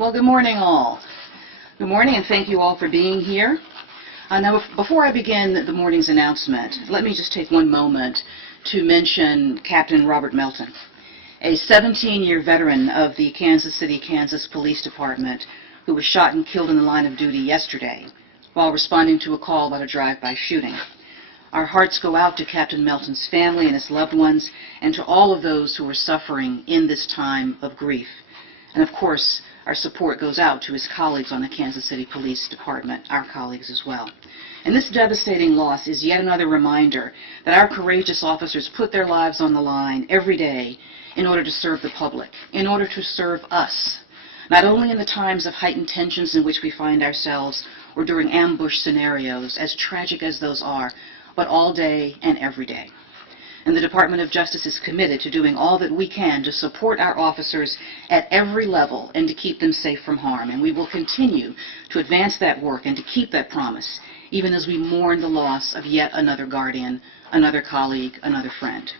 Well, good morning, all. Good morning, and thank you all for being here. Now, before I begin the morning's announcement, let me just take one moment to mention Captain Robert Melton, a 17-year veteran of the Kansas City, Kansas Police Department, who was shot and killed in the line of duty yesterday while responding to a call about a drive-by shooting. Our hearts go out to Captain Melton's family and his loved ones, and to all of those who are suffering in this time of grief. And of course, our support goes out to his colleagues on the Kansas City Police Department, our colleagues as well. And this devastating loss is yet another reminder that our courageous officers put their lives on the line every day in order to serve the public, in order to serve us, not only in the times of heightened tensions in which we find ourselves or during ambush scenarios, as tragic as those are, but all day and every day. And the Department of Justice is committed to doing all that we can to support our officers at every level and to keep them safe from harm. And we will continue to advance that work and to keep that promise, even as we mourn the loss of yet another guardian, another colleague, another friend.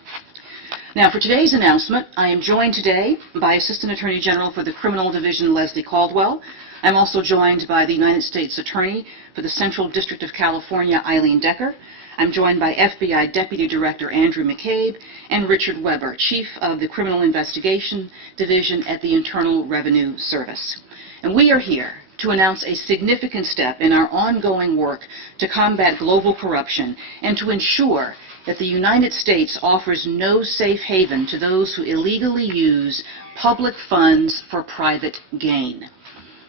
Now, for today's announcement, I am joined today by Assistant Attorney General for the Criminal Division, Leslie Caldwell. I'm also joined by the United States Attorney for the Central District of California, Eileen Decker. I'm joined by FBI Deputy Director Andrew Mccabe and Richard Weber, Chief of the Criminal Investigation Division at the Internal Revenue Service. And we are here to announce a significant step in our ongoing work to combat global corruption and to ensure that the United States offers no safe haven to those who illegally use public funds for private gain.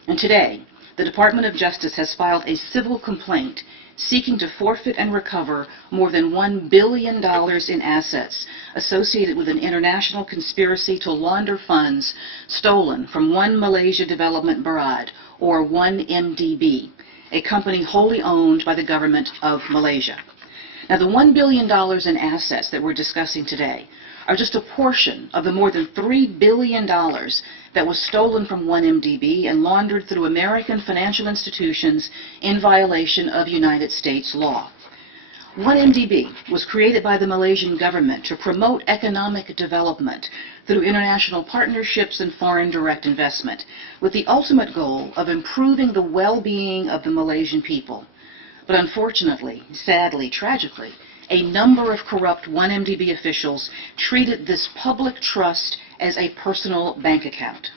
And today, the Department of Justice has filed a civil complaint seeking to forfeit and recover more than $1 billion in assets associated with an international conspiracy to launder funds stolen from One Malaysia Development Berhad, or 1MDB, a company wholly owned by the government of Malaysia. Now, the $1 billion in assets that we're discussing today are just a portion of the more than $3 billion that was stolen from 1MDB and laundered through American financial institutions in violation of United States law. 1MDB was created by the Malaysian government to promote economic development through international partnerships and foreign direct investment, with the ultimate goal of improving the well-being of the Malaysian people. But unfortunately, sadly, tragically, a number of corrupt 1MDB officials treated this public trust as a personal bank account.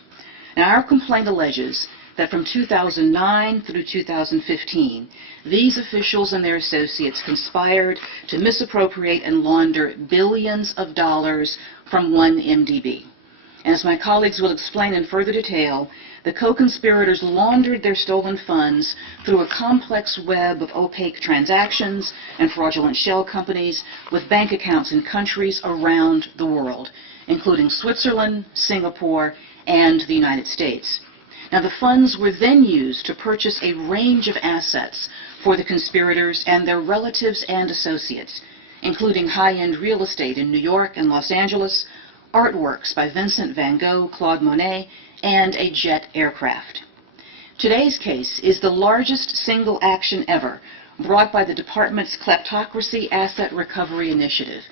Now, our complaint alleges that from 2009 through 2015, these officials and their associates conspired to misappropriate and launder billions of dollars from 1MDB. And as my colleagues will explain in further detail, the co-conspirators laundered their stolen funds through a complex web of opaque transactions and fraudulent shell companies with bank accounts in countries around the world, including Switzerland, Singapore, and the United States. Now, the funds were then used to purchase a range of assets for the conspirators and their relatives and associates, including high-end real estate in New York and Los Angeles, artworks by Vincent van Gogh, Claude Monet, and a jet aircraft. Today's case is the largest single action ever brought by the Department's Kleptocracy Asset Recovery Initiative,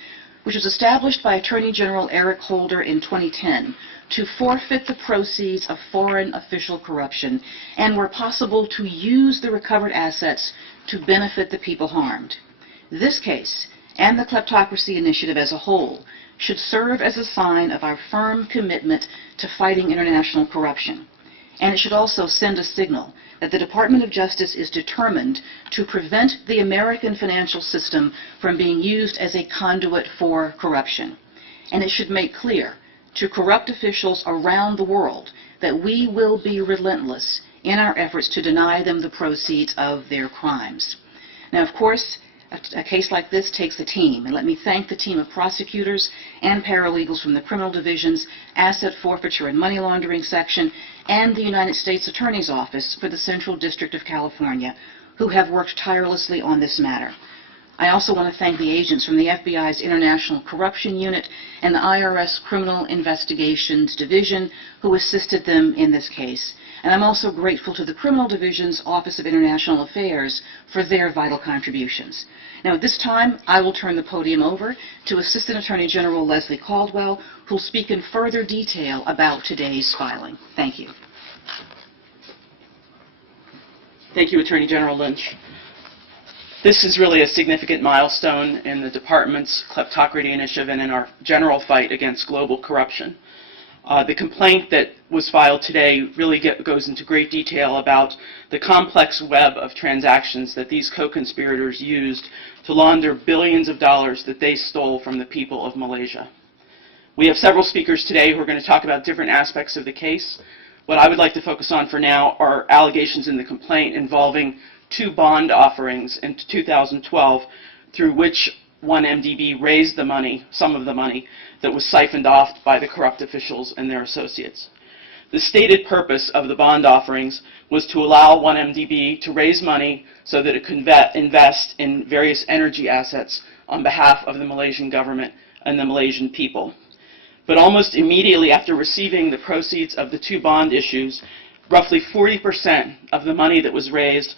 which was established by Attorney General Eric Holder in 2010 to forfeit the proceeds of foreign official corruption and, where possible, to use the recovered assets to benefit the people harmed. This case, and the Kleptocracy Initiative as a whole, should serve as a sign of our firm commitment to fighting international corruption. And it should also send a signal that the Department of Justice is determined to prevent the American financial system from being used as a conduit for corruption. And it should make clear to corrupt officials around the world that we will be relentless in our efforts to deny them the proceeds of their crimes. Now, of course, a case like this takes a team, and let me thank the team of prosecutors and paralegals from the Criminal Division's Asset Forfeiture and Money Laundering Section and the United States Attorney's Office for the Central District of California, who have worked tirelessly on this matter. I also want to thank the agents from the FBI's International Corruption Unit and the IRS Criminal Investigations Division who assisted them in this case. And I'm also grateful to the Criminal Division's Office of International Affairs for their vital contributions. Now, at this time, I will turn the podium over to Assistant Attorney General Leslie Caldwell, who will speak in further detail about today's filing. Thank you. Thank you, Attorney General Lynch. This is really a significant milestone in the Department's kleptocracy initiative and in our general fight against global corruption. The complaint that was filed today really goes into great detail about the complex web of transactions that these co-conspirators used to launder billions of dollars that they stole from the people of Malaysia. We have several speakers today who are going to talk about different aspects of the case. What I would like to focus on for now are allegations in the complaint involving 2 bond offerings in 2012 through which 1MDB raised the money, some of the money, that was siphoned off by the corrupt officials and their associates. The stated purpose of the bond offerings was to allow 1MDB to raise money so that it could invest in various energy assets on behalf of the Malaysian government and the Malaysian people. But almost immediately after receiving the proceeds of the 2 bond issues, roughly 40% of the money that was raised,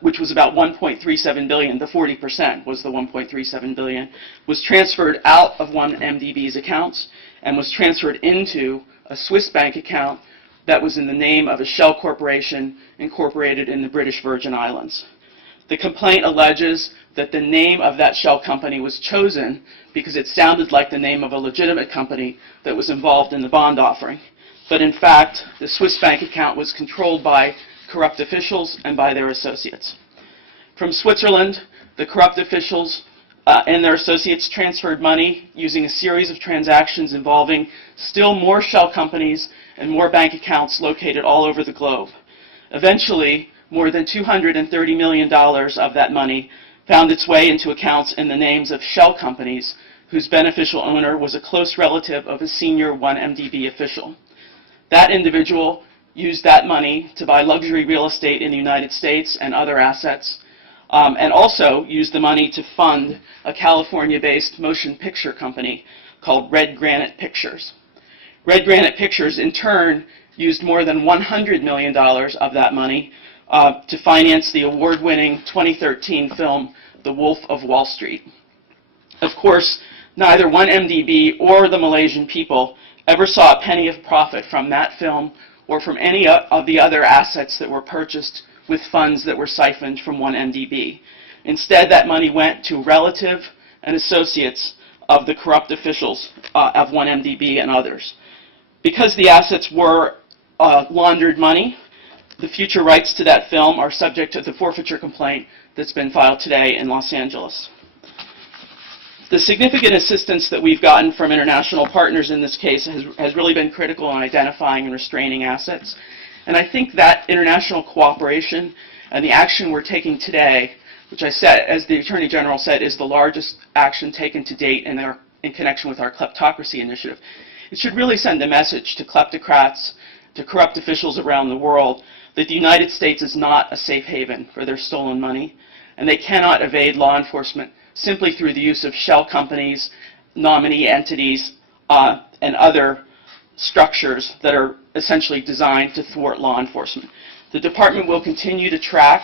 which was about 1.37 billion, the 40% was the 1.37 billion, was transferred out of 1MDB's accounts and was transferred into a Swiss bank account that was in the name of a shell corporation incorporated in the British Virgin Islands. The complaint alleges that the name of that shell company was chosen because it sounded like the name of a legitimate company that was involved in the bond offering. But in fact, the Swiss bank account was controlled by corrupt officials and by their associates. From Switzerland, the corrupt officials and their associates transferred money using a series of transactions involving still more shell companies and more bank accounts located all over the globe. Eventually, more than $230 million of that money found its way into accounts in the names of shell companies whose beneficial owner was a close relative of a senior 1MDB official. That individual used that money to buy luxury real estate in the United States and other assets, and also used the money to fund a California-based motion picture company called Red Granite Pictures. Red Granite Pictures, in turn, used more than $100 million of that money to finance the award-winning 2013 film, The Wolf of Wall Street. Of course, neither 1MDB or the Malaysian people ever saw a penny of profit from that film or from any of the other assets that were purchased with funds that were siphoned from 1MDB. Instead, that money went to relative and associates of the corrupt officials of 1MDB and others. Because the assets were laundered money, the future rights to that film are subject to the forfeiture complaint that's been filed today in Los Angeles. The significant assistance that we've gotten from international partners in this case has really been critical in identifying and restraining assets. And I think that international cooperation and the action we're taking today, which I said, as the Attorney General said, is the largest action taken to date in connection with our kleptocracy initiative. It should really send a message to kleptocrats, to corrupt officials around the world, that the United States is not a safe haven for their stolen money, and they cannot evade law enforcement simply through the use of shell companies, nominee entities, and other structures that are essentially designed to thwart law enforcement. The Department will continue to track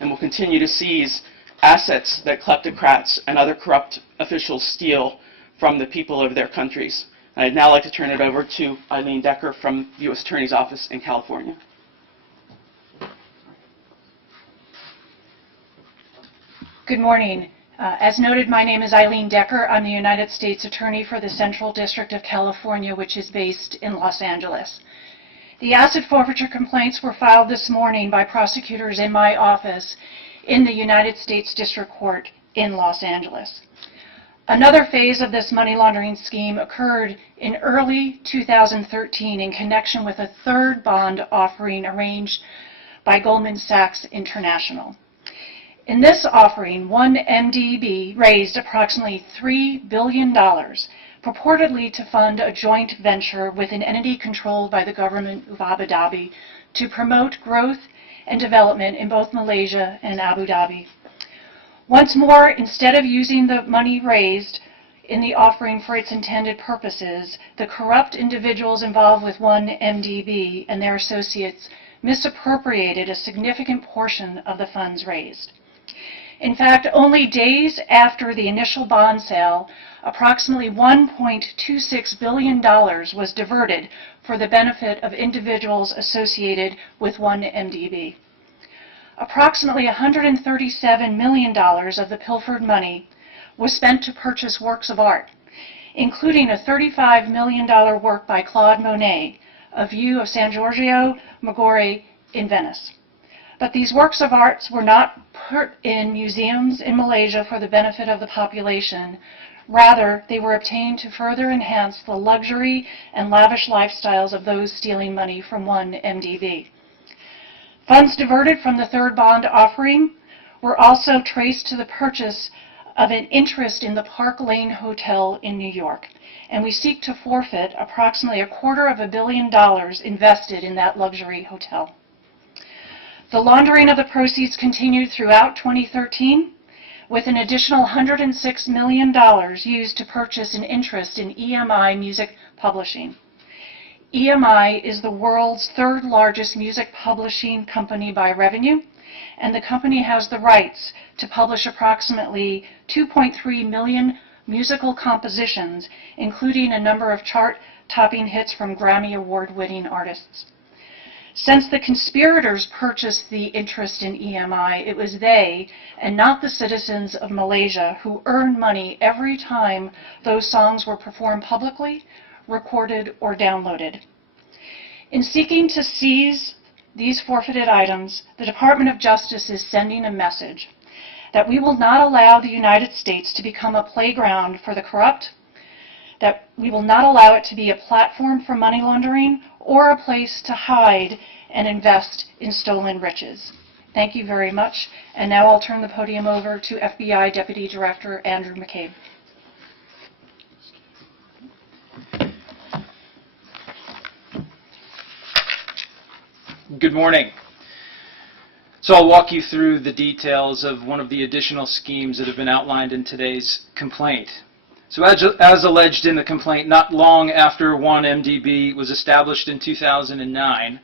and will continue to seize assets that kleptocrats and other corrupt officials steal from the people of their countries. And I'd now like to turn it over to Eileen Decker from the U.S. Attorney's Office in California. Good morning. As noted, my name is Eileen Decker. I'm the United States Attorney for the Central District of California, which is based in Los Angeles. The asset forfeiture complaints were filed this morning by prosecutors in my office in the United States District Court in Los Angeles. Another phase of this money laundering scheme occurred in early 2013 in connection with a third bond offering arranged by Goldman Sachs International. In this offering, 1MDB raised approximately $3 billion, purportedly to fund a joint venture with an entity controlled by the government of Abu Dhabi to promote growth and development in both Malaysia and Abu Dhabi. Once more, instead of using the money raised in the offering for its intended purposes, the corrupt individuals involved with 1MDB and their associates misappropriated a significant portion of the funds raised. In fact, only days after the initial bond sale, approximately $1.26 billion was diverted for the benefit of individuals associated with 1MDB. approximately $137 million of the pilfered money was spent to purchase works of art, including a $35 million work by Claude Monet, A View of San Giorgio Maggiore in Venice. But these works of art were not put in museums in Malaysia for the benefit of the population. Rather, they were obtained to further enhance the luxury and lavish lifestyles of those stealing money from 1MDB. Funds diverted from the third bond offering were also traced to the purchase of an interest in the Park Lane Hotel in New York, and we seek to forfeit approximately $250 million invested in that luxury hotel. The laundering of the proceeds continued throughout 2013, with an additional $106 million used to purchase an interest in EMI Music Publishing. EMI is the world's third largest music publishing company by revenue, and the company has the rights to publish approximately 2.3 million musical compositions, including a number of chart-topping hits from Grammy Award-winning artists. Since the conspirators purchased the interest in EMI, it was they, and not the citizens of Malaysia, who earned money every time those songs were performed publicly, recorded, or downloaded. In seeking to seize these forfeited items, the Department of Justice is sending a message that we will not allow the United States to become a playground for the corrupt, that we will not allow it to be a platform for money laundering or a place to hide and invest in stolen riches. Thank you very much. And now I'll turn the podium over to FBI Deputy Director Andrew Mccabe. Good morning. So I'll walk you through the details of one of the additional schemes that have been outlined in today's complaint. So as alleged in the complaint, not long after 1MDB was established in 2009,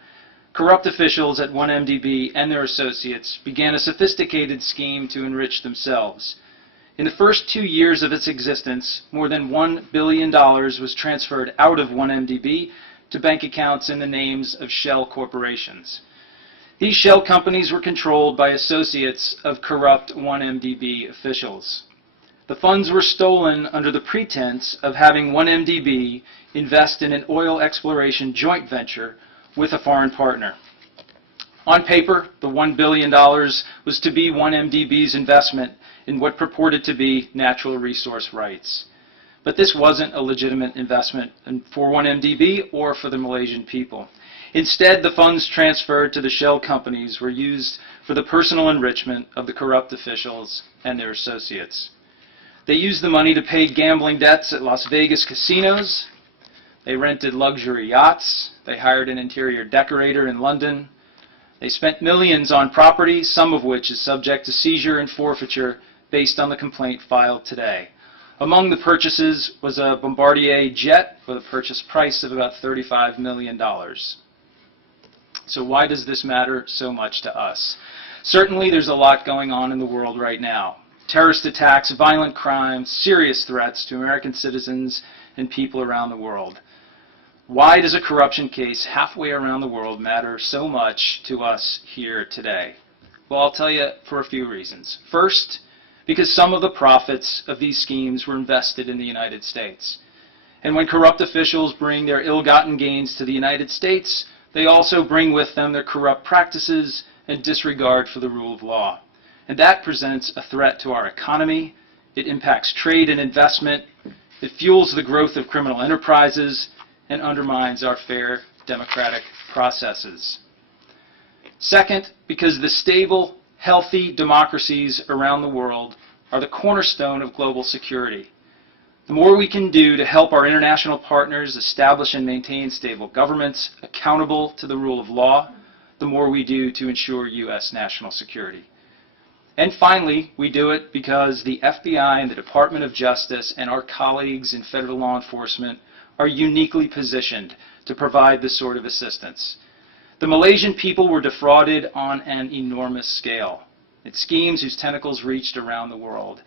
corrupt officials at 1MDB and their associates began a sophisticated scheme to enrich themselves. In the first 2 years of its existence, more than $1 billion was transferred out of 1MDB to bank accounts in the names of shell corporations. These shell companies were controlled by associates of corrupt 1MDB officials. The funds were stolen under the pretense of having 1MDB invest in an oil exploration joint venture with a foreign partner. On paper, the $1 billion was to be 1MDB's investment in what purported to be natural resource rights. But this wasn't a legitimate investment for 1MDB or for the Malaysian people. Instead, the funds transferred to the shell companies were used for the personal enrichment of the corrupt officials and their associates. They used the money to pay gambling debts at Las Vegas casinos. They rented luxury yachts. They hired an interior decorator in London. They spent millions on property, some of which is subject to seizure and forfeiture based on the complaint filed today. Among the purchases was a Bombardier jet with a purchase price of about $35 million. So why does this matter so much to us? Certainly there's a lot going on in the world right now. Terrorist attacks, violent crimes, serious threats to American citizens and people around the world. Why does a corruption case halfway around the world matter so much to us here today? Well, I'll tell you for a few reasons. First, because some of the profits of these schemes were invested in the United States. And when corrupt officials bring their ill-gotten gains to the United States, they also bring with them their corrupt practices and disregard for the rule of law. And that presents a threat to our economy. It impacts trade and investment. It fuels the growth of criminal enterprises and undermines our fair democratic processes. Second, because the stable, healthy democracies around the world are the cornerstone of global security. The more we can do to help our international partners establish and maintain stable governments accountable to the rule of law, the more we do to ensure U.S. national security. And finally, we do it because the FBI and the Department of Justice and our colleagues in federal law enforcement are uniquely positioned to provide this sort of assistance. The Malaysian people were defrauded on an enormous scale. It's schemes whose tentacles reached around the world.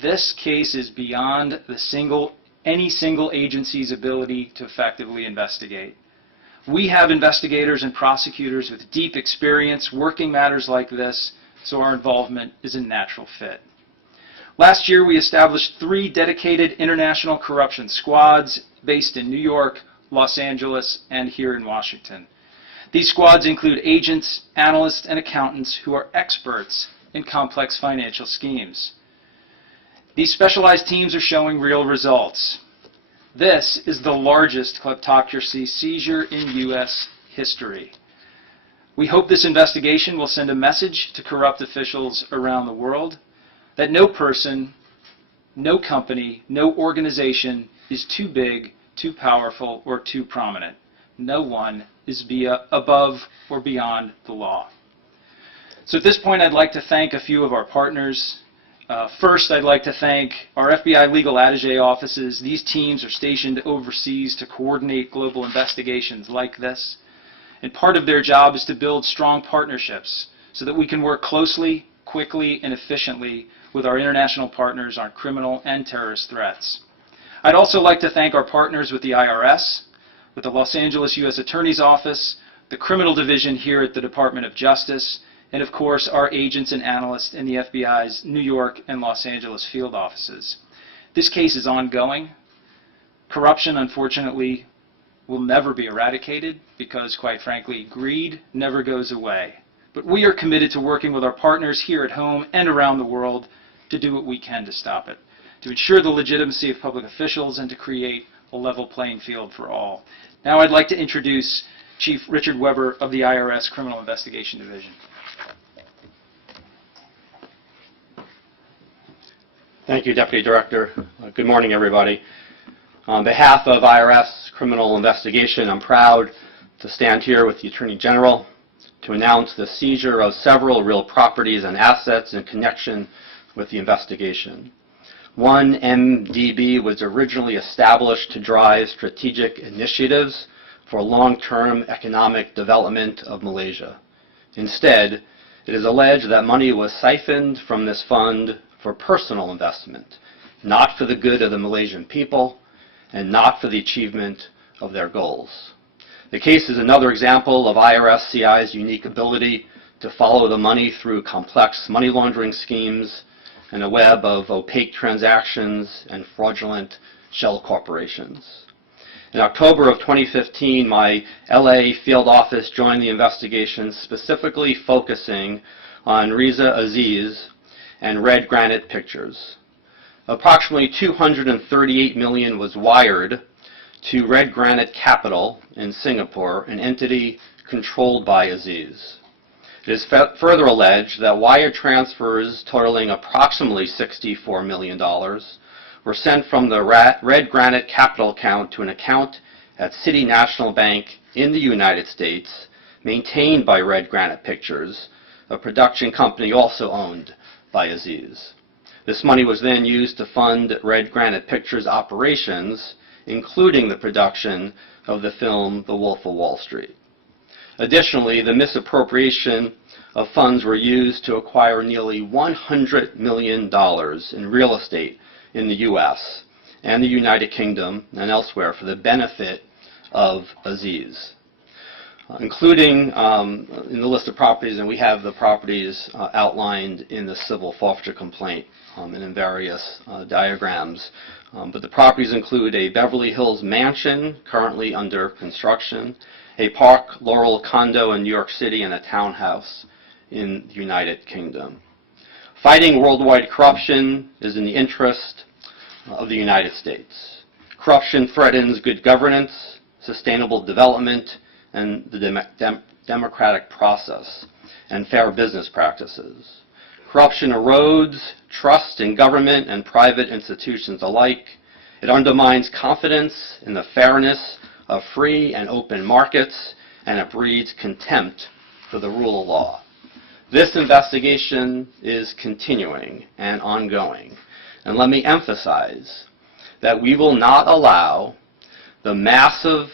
This case is beyond any single agency's ability to effectively investigate. We have investigators and prosecutors with deep experience working matters like this, so our involvement is a natural fit. Last year, we established 3 dedicated international corruption squads based in New York, Los Angeles, and here in Washington. These squads include agents, analysts, and accountants who are experts in complex financial schemes. These specialized teams are showing real results. This is the largest kleptocracy seizure in U.S. history. We hope this investigation will send a message to corrupt officials around the world that no person, no company, no organization is too big, too powerful, or too prominent. No one is above or beyond the law. So at this point, I'd like to thank a few of our partners. First, I'd like to thank our FBI legal attaché offices. These teams are stationed overseas to coordinate global investigations like this. And part of their job is to build strong partnerships so that we can work closely, quickly, and efficiently with our international partners on criminal and terrorist threats. I'd also like to thank our partners with the IRS, with the Los Angeles U.S. Attorney's Office, the Criminal Division here at the Department of Justice, and of course our agents and analysts in the FBI's New York and Los Angeles field offices. This case is ongoing. Corruption, unfortunately, will never be eradicated because, quite frankly, greed never goes away. But we are committed to working with our partners here at home and around the world to do what we can to stop it, to ensure the legitimacy of public officials and to create a level playing field for all. Now I'd like to introduce Chief Richard Weber of the IRS Criminal Investigation Division. Thank you, Deputy Director. Good morning, everybody. On behalf of IRS Criminal Investigation, I'm proud to stand here with the Attorney General to announce the seizure of several real properties and assets in connection with the investigation. 1MDB was originally established to drive strategic initiatives for long-term economic development of Malaysia. Instead, it is alleged that money was siphoned from this fund for personal investment, not for the good of the Malaysian people, and not for the achievement of their goals. The case is another example of IRS-CI's unique ability to follow the money through complex money laundering schemes and a web of opaque transactions and fraudulent shell corporations. In October of 2015, my LA field office joined the investigation, specifically focusing on Riza Aziz and Red Granite Pictures. Approximately $238 million was wired to Red Granite Capital in Singapore, an entity controlled by Aziz. It is further alleged that wire transfers totaling approximately $64 million were sent from the Red Granite Capital account to an account at City National Bank in the United States, maintained by Red Granite Pictures, a production company also owned by Aziz. This money was then used to fund Red Granite Pictures' operations, including the production of the film The Wolf of Wall Street. Additionally, the misappropriation of funds were used to acquire nearly $100 million in real estate in the U.S. and the United Kingdom and elsewhere for the benefit of Aziz. Including in the list of properties, and we have the properties outlined in the civil forfeiture complaint and in various diagrams. But the properties include a Beverly Hills mansion currently under construction, a Park Laurel condo in New York City, and a townhouse in the United Kingdom. Fighting worldwide corruption is in the interest of the United States. Corruption threatens good governance, sustainable development, and the democratic process, and fair business practices. Corruption erodes trust in government and private institutions alike. It undermines confidence in the fairness of free and open markets, and it breeds contempt for the rule of law. This investigation is continuing and ongoing. And let me emphasize that we will not allow the massive,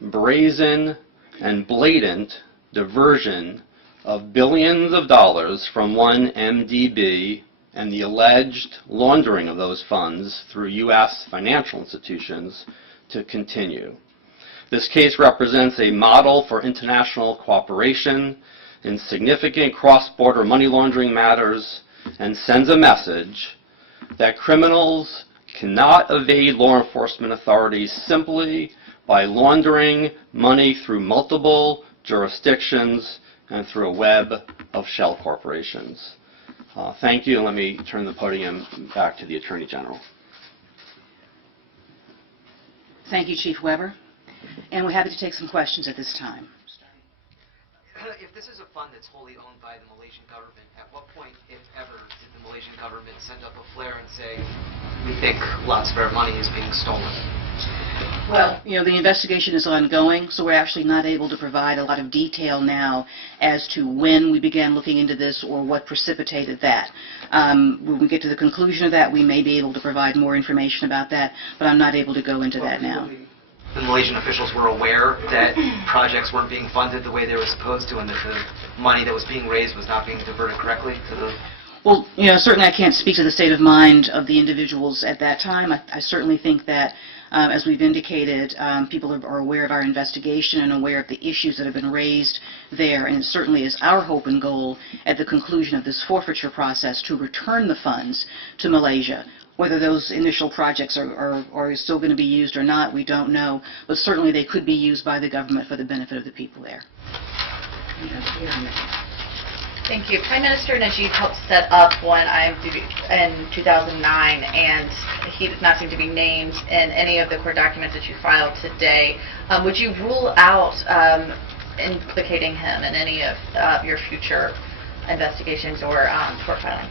brazen, and blatant diversion of billions of dollars from 1MDB and the alleged laundering of those funds through U.S. financial institutions to continue. This case represents a model for international cooperation in significant cross-border money laundering matters and sends a message that criminals cannot evade law enforcement authorities simply by laundering money through multiple jurisdictions and through a web of shell corporations. Thank you, and let me turn the podium back to the Attorney General. Thank you, Chief Weber. And we're happy to take some questions at this time. If this is a fund that's wholly owned by the Malaysian government, at what point, if ever, did the Malaysian government send up a flare and say, we think lots of our money is being stolen? Well, the investigation is ongoing, so we're actually not able to provide a lot of detail now as to when we began looking into this or what precipitated that. When we get to the conclusion of that, we may be able to provide more information about that, but I'm not able to go into that now. The Malaysian officials were aware that projects weren't being funded the way they were supposed to, and that the money that was being raised was not being diverted correctly to the... Well, certainly I can't speak to the state of mind of the individuals at that time. I certainly think that, as we've indicated, people are aware of our investigation and aware of the issues that have been raised there, and it certainly is our hope and goal at the conclusion of this forfeiture process to return the funds to Malaysia. Whether those initial projects are still going to be used or not, we don't know, but certainly they could be used by the government for the benefit of the people there. Thank you. Prime Minister Najib helped set up one IMDb in 2009, and he does not seem to be named in any of the court documents that you filed today. Would you rule out implicating him in any of your future investigations or court filings?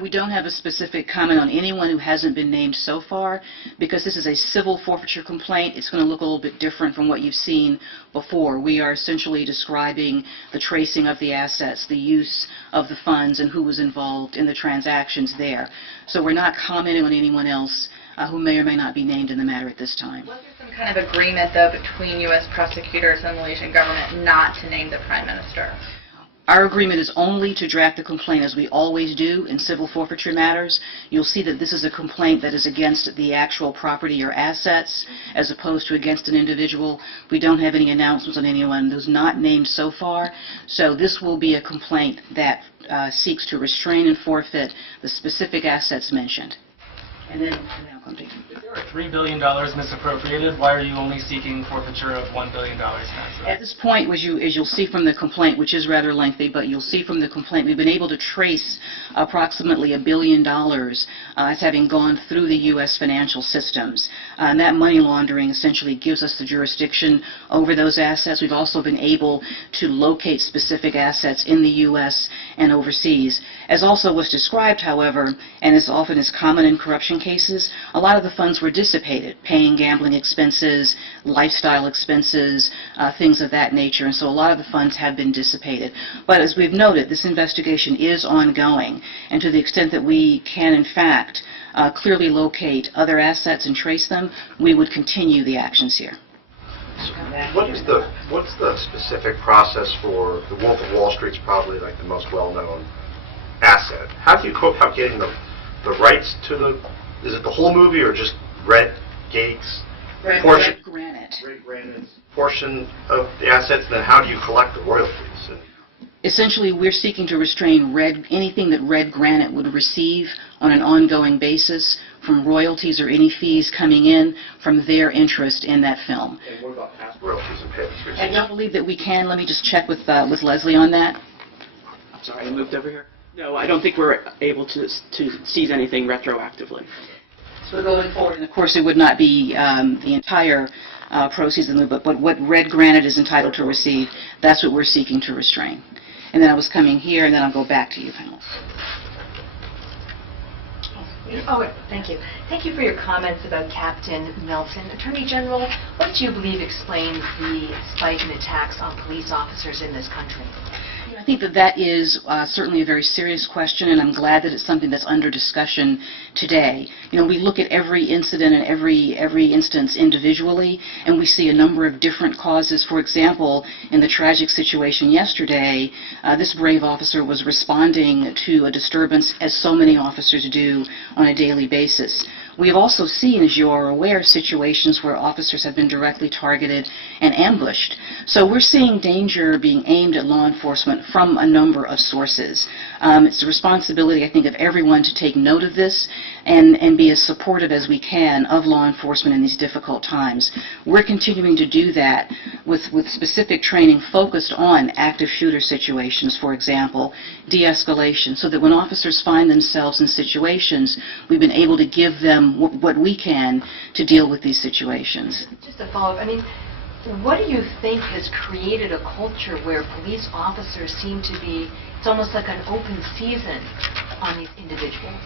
We don't have a specific comment on anyone who hasn't been named so far, because this is a civil forfeiture complaint. It's going to look a little bit different from what you've seen before. We are essentially describing the tracing of the assets, the use of the funds, and who was involved in the transactions there. So we're not commenting on anyone else who may or may not be named in the matter at this time. Was there some kind of agreement, though, between U.S. prosecutors and the Malaysian government not to name the Prime Minister? Our agreement is only to draft the complaint as we always do in civil forfeiture matters. You'll see that this is a complaint that is against the actual property or assets as opposed to against an individual. We don't have any announcements on anyone who's not named so far. So this will be a complaint that seeks to restrain and forfeit the specific assets mentioned. And then If there are $3 billion misappropriated, why are you only seeking forfeiture of $1 billion now? At this point, as you'll see from the complaint, which is rather lengthy, but you'll see from the complaint, we've been able to trace approximately $1 billion as having gone through the U.S. financial systems. And that money laundering essentially gives us the jurisdiction over those assets. We've also been able to locate specific assets in the U.S. and overseas. As also was described, however, and as often is common in corruption cases, a lot of the funds were dissipated, paying gambling expenses, lifestyle expenses, things of that nature, and so a lot of the funds have been dissipated. But as we've noted, this investigation is ongoing, and to the extent that we can, in fact, clearly locate other assets and trace them, we would continue the actions here. What's the specific process for the Wolf of Wall Street's probably like the most well-known asset? How do you go about getting the rights to the, is it the whole movie or just Red Gates? Red Granite. Red Granite's portion of the assets, and then how do you collect the royalties? Essentially, we're seeking to restrain anything that Red Granite would receive on an ongoing basis from royalties or any fees coming in from their interest in that film. And what about past royalties and payments? I don't believe that we can. Let me just check with Leslie on that. I'm sorry, I moved over here. No, I don't think we're able to seize anything retroactively. So going forward, and of course it would not be the entire proceeds of the movie, but what Red Granite is entitled to receive, that's what we're seeking to restrain. And then I was coming here, and then I'll go back to you, panelists. Oh, thank you. Thank you for your comments about Captain Melton. Attorney General, what do you believe explains the spike in attacks on police officers in this country? I think that is certainly a very serious question, and I'm glad that it's something that's under discussion today. We look at every incident and every instance individually, and we see a number of different causes. For example, in the tragic situation yesterday, this brave officer was responding to a disturbance, as so many officers do on a daily basis. We have also seen, as you are aware, situations where officers have been directly targeted and ambushed. So we're seeing danger being aimed at law enforcement from a number of sources. It's the responsibility, I think, of everyone to take note of this and be as supportive as we can of law enforcement in these difficult times. We're continuing to do that with specific training focused on active shooter situations, for example, de-escalation, so that when officers find themselves in situations, we've been able to give them what we can to deal with these situations. Just a follow-up. I mean, what do you think has created a culture where police officers seem to be, it's almost like an open season on these individuals?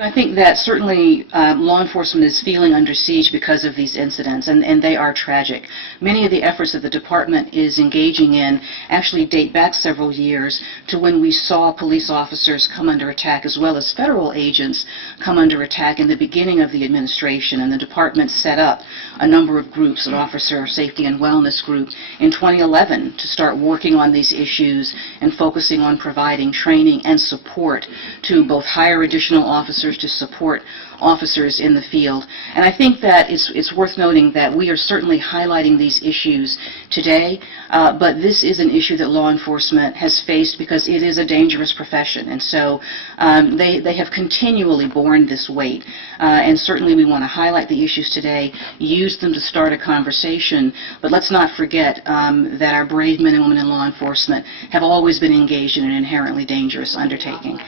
I think that certainly law enforcement is feeling under siege because of these incidents, and they are tragic. Many of the efforts that the department is engaging in actually date back several years to when we saw police officers come under attack, as well as federal agents come under attack in the beginning of the administration, and the department set up a number of groups, an officer safety and wellness group, in 2011 to start working on these issues and focusing on providing training and support to both hire additional officers to support officers in the field. And I think that it's worth noting that we are certainly highlighting these issues today, but this is an issue that law enforcement has faced because it is a dangerous profession. And so they have continually borne this weight. And certainly we want to highlight the issues today, use them to start a conversation, but let's not forget that our brave men and women in law enforcement have always been engaged in an inherently dangerous undertaking.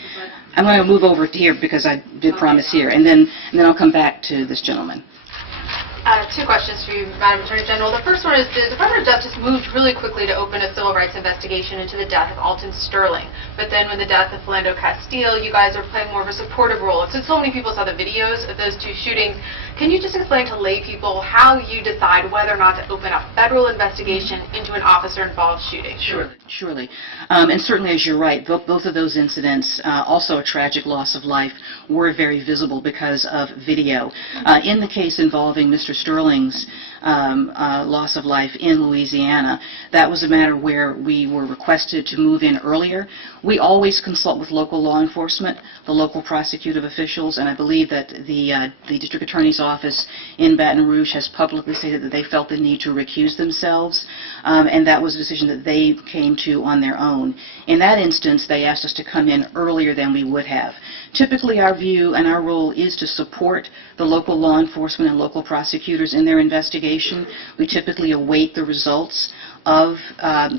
I'm going to move over to here because I did promise here, and then I'll come back to this gentleman. Two questions for you, Madam Attorney General. The first one is the Department of Justice moved really quickly to open a civil rights investigation into the death of Alton Sterling. But then with the death of Philando Castile, you guys are playing more of a supportive role. And since so many people saw the videos of those two shootings, can you just explain to lay people how you decide whether or not to open a federal investigation into an officer-involved shooting? Surely. And certainly, as you're right, both of those incidents, also a tragic loss of life, were very visible because of video. In the case involving Mr. Sterling's loss of life in Louisiana, that was a matter where we were requested to move in earlier. We always consult with local law enforcement, the local prosecutive officials, and I believe that the District Attorney's Office in Baton Rouge has publicly stated that they felt the need to recuse themselves, and that was a decision that they came to on their own. In that instance, they asked us to come in earlier than we would have. Typically, our view and our role is to support the local law enforcement and local prosecutors in their investigation. We typically await the results of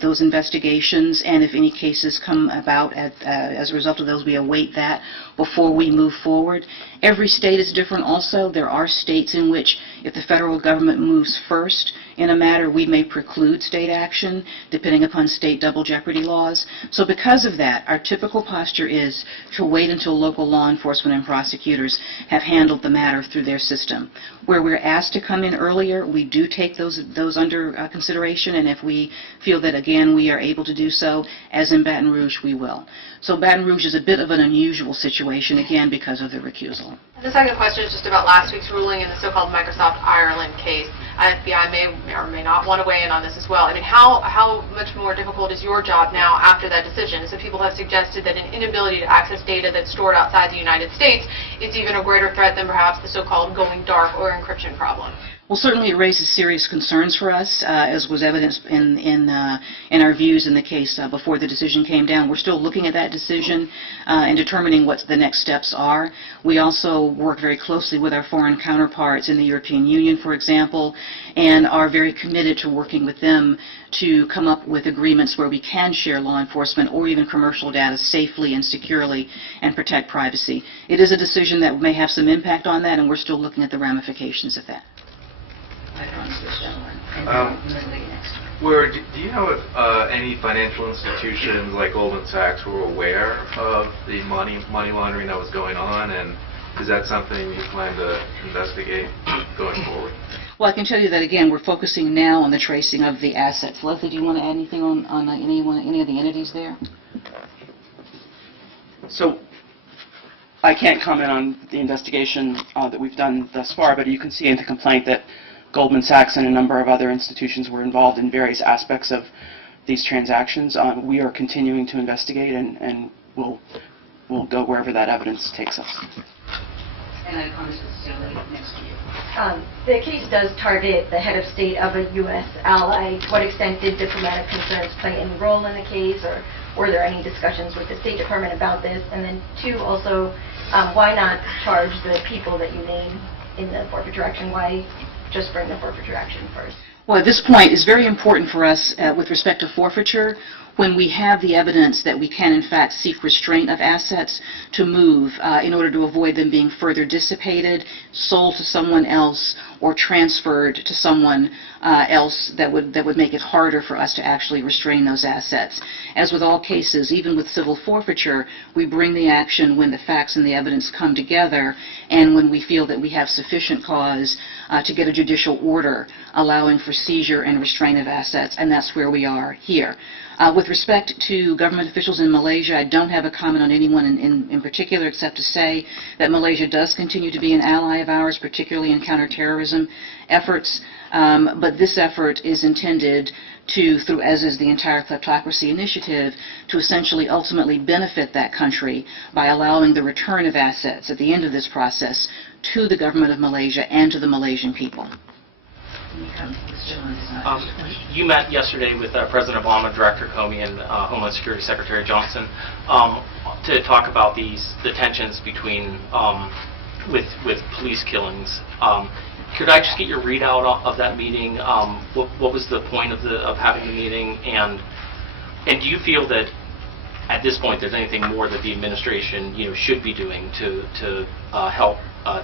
those investigations, and if any cases come about as a result of those, we await that before we move forward. Every state is different also. There are states in which if the federal government moves first in a matter, we may preclude state action depending upon state double jeopardy laws. So because of that, our typical posture is to wait until local law enforcement and prosecutors have handled the matter through their system. Where we're asked to come in earlier, we do take those under consideration, and if we feel that, again, we are able to do so, as in Baton Rouge, we will. So Baton Rouge is a bit of an unusual situation, again, because of the recusal. The second question is just about last week's ruling in the so-called Microsoft Ireland case. FBI may or may not want to weigh in on this as well. I mean, how much more difficult is your job now after that decision? So people have suggested that an inability to access data that's stored outside the United States is even a greater threat than perhaps the so-called going dark or encryption problem. Well, certainly it raises serious concerns for us, as was evidenced in our views in the case before the decision came down. We're still looking at that decision and determining what the next steps are. We also work very closely with our foreign counterparts in the European Union, for example, and are very committed to working with them to come up with agreements where we can share law enforcement or even commercial data safely and securely and protect privacy. It is a decision that may have some impact on that, and we're still looking at the ramifications of that. Do you know if any financial institutions like Goldman Sachs were aware of the money laundering that was going on, and is that something you plan to investigate going forward? Well, I can tell you that, again, we're focusing now on the tracing of the assets. Leslie, do you want to add anything on any of the entities there? So I can't comment on the investigation that we've done thus far, but you can see in the complaint that Goldman Sachs and a number of other institutions were involved in various aspects of these transactions. We are continuing to investigate, and we'll go wherever that evidence takes us. And I promise to sit next to you. The case does target the head of state of a U.S. ally. To what extent did diplomatic concerns play any role in the case, or were there any discussions with the State Department about this? And then two, also, why not charge the people that you name in the forfeiture action? Why just bring the forfeiture action first? Well, at this point, it's very important for us with respect to forfeiture, when we have the evidence that we can in fact seek restraint of assets, to move in order to avoid them being further dissipated, sold to someone else, or transferred to someone else that would make it harder for us to actually restrain those assets. As with all cases, even with civil forfeiture, we bring the action when the facts and the evidence come together, and when we feel that we have sufficient cause to get a judicial order allowing for seizure and restraint of assets, and that's where we are here. With respect to government officials in Malaysia, I don't have a comment on anyone in particular, except to say that Malaysia does continue to be an ally of ours, particularly in counterterrorism efforts. But this effort is intended to, through as is the entire kleptocracy initiative, to essentially ultimately benefit that country by allowing the return of assets at the end of this process to the government of Malaysia and to the Malaysian people. You met yesterday with President Obama, Director Comey, and Homeland Security Secretary Johnson to talk about the tensions between with police killings. Could I just get your readout of that meeting? What was the point of having the meeting, and do you feel that at this point there's anything more that the administration should be doing to help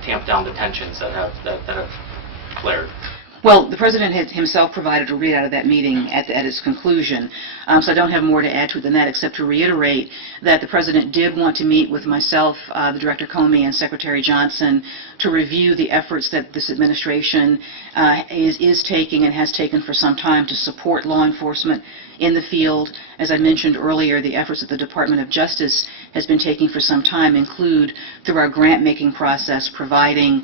tamp down the tensions that have flared? Well, the President himself provided a readout of that meeting at its conclusion, so I don't have more to add to it than that, except to reiterate that the President did want to meet with myself, the Director Comey, and Secretary Johnson to review the efforts that this administration is taking and has taken for some time to support law enforcement in the field. As I mentioned earlier, the efforts that the Department of Justice has been taking for some time include, through our grant-making process, providing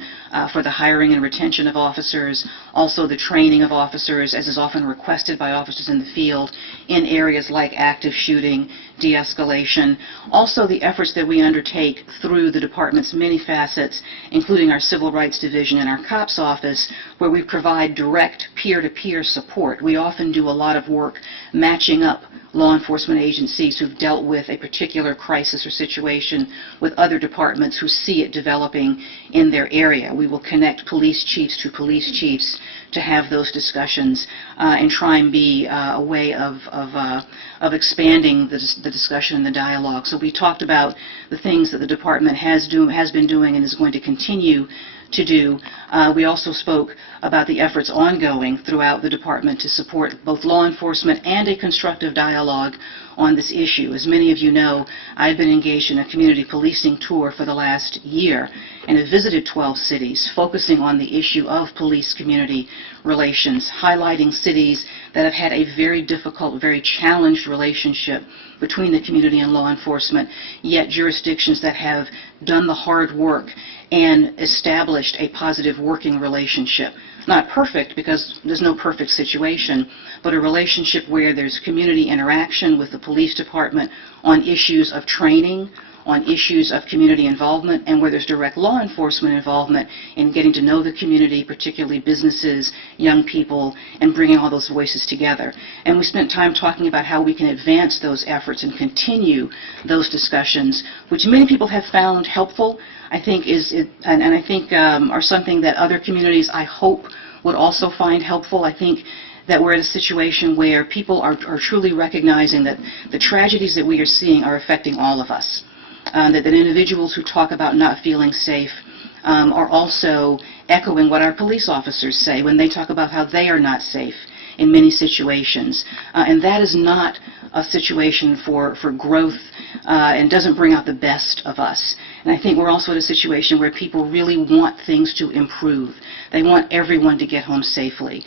for the hiring and retention of officers, also the training of officers, as is often requested by officers in the field, in areas like active shooting, de-escalation. Also the efforts that we undertake through the Department's many facets, including our Civil Rights Division and our COPS office, where we provide direct peer-to-peer support. We often do a lot of work matching up law enforcement agencies who've dealt with a particular crisis or situation with other departments who see it developing in their area. We will connect police chiefs to police chiefs to have those discussions and try and be a way of expanding the discussion and the dialogue. So we talked about the things that the department has been doing and is going to continue to do. We also spoke about the efforts ongoing throughout the department to support both law enforcement and a constructive dialogue on this issue. As many of you know, I've been engaged in a community policing tour for the last year and have visited 12 cities, focusing on the issue of police-community relations, highlighting cities that have had a very difficult, very challenged relationship between the community and law enforcement, yet jurisdictions that have done the hard work and established a positive working relationship. Not perfect, because there's no perfect situation, but a relationship where there's community interaction with the police department on issues of training, on issues of community involvement, and where there's direct law enforcement involvement in getting to know the community, particularly businesses, young people, and bringing all those voices together. And we spent time talking about how we can advance those efforts and continue those discussions, which many people have found helpful, I think, are something that other communities, I hope, would also find helpful. I think that we're at a situation where people are truly recognizing that the tragedies that we are seeing are affecting all of us. That individuals who talk about not feeling safe are also echoing what our police officers say when they talk about how they are not safe in many situations. And that is not a situation for growth and doesn't bring out the best of us. And I think we're also at a situation where people really want things to improve. They want everyone to get home safely.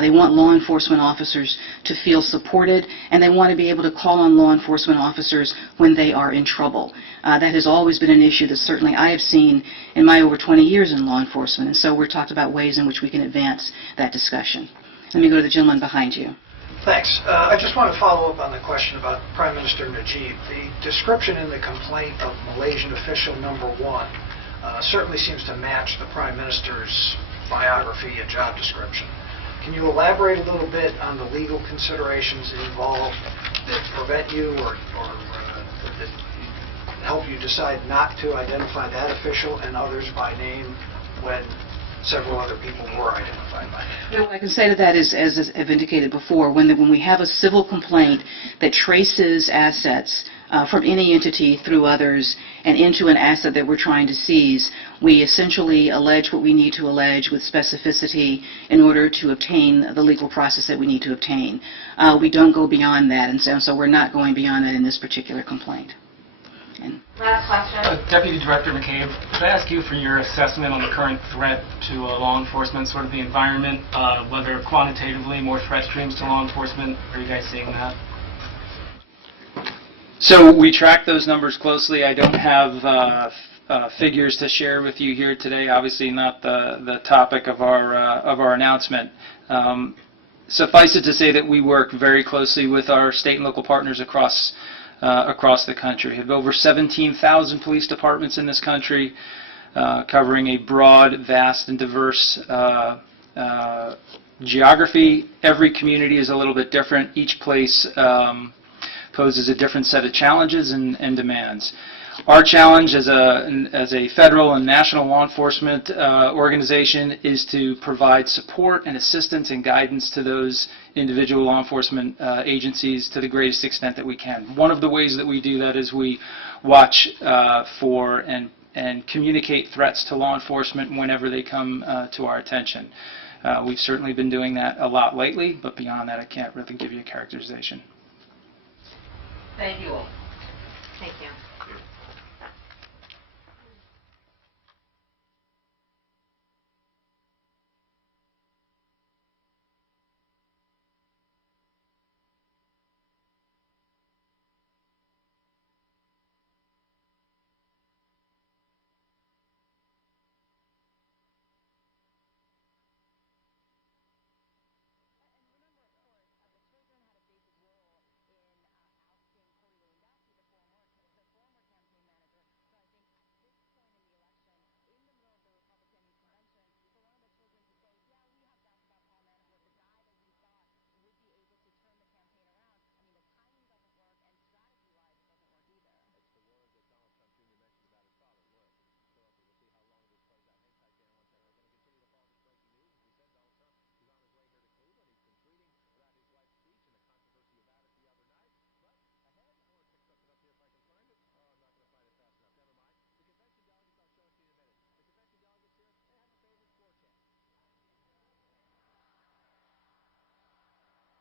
They want law enforcement officers to feel supported, and they want to be able to call on law enforcement officers when they are in trouble. That has always been an issue that certainly I have seen in my over 20 years in law enforcement, and so we're talked about ways in which we can advance that discussion. Let me go to the gentleman behind you. Thanks. I just want to follow up on the question about Prime Minister Najib. The description in the complaint of Malaysian official number 1 certainly seems to match the Prime Minister's biography and job description. Can you elaborate a little bit on the legal considerations involved that prevent you or that help you decide not to identify that official and others by name when several other people were identified by name? What I can say to that is, as I've indicated before, when we have a civil complaint that traces assets from any entity through others and into an asset that we're trying to seize, we essentially allege what we need to allege with specificity in order to obtain the legal process that we need to obtain. We don't go beyond that, and so we're not going beyond that in this particular complaint. Last question. Deputy Director Mccabe, could I ask you for your assessment on the current threat to law enforcement, sort of the environment, whether quantitatively more threat streams to law enforcement? Are you guys seeing that? So we track those numbers closely. I don't have figures to share with you here today. Obviously, not the topic of our announcement. Suffice it to say that we work very closely with our state and local partners across the country. We have over 17,000 police departments in this country, covering a broad, vast, and diverse geography. Every community is a little bit different. Each place poses a different set of challenges and demands. Our challenge as a federal and national law enforcement organization is to provide support and assistance and guidance to those individual law enforcement agencies to the greatest extent that we can. One of the ways that we do that is we watch for and communicate threats to law enforcement whenever they come to our attention. We've certainly been doing that a lot lately, but beyond that I can't really give you a characterization. Thank you all. Thank you.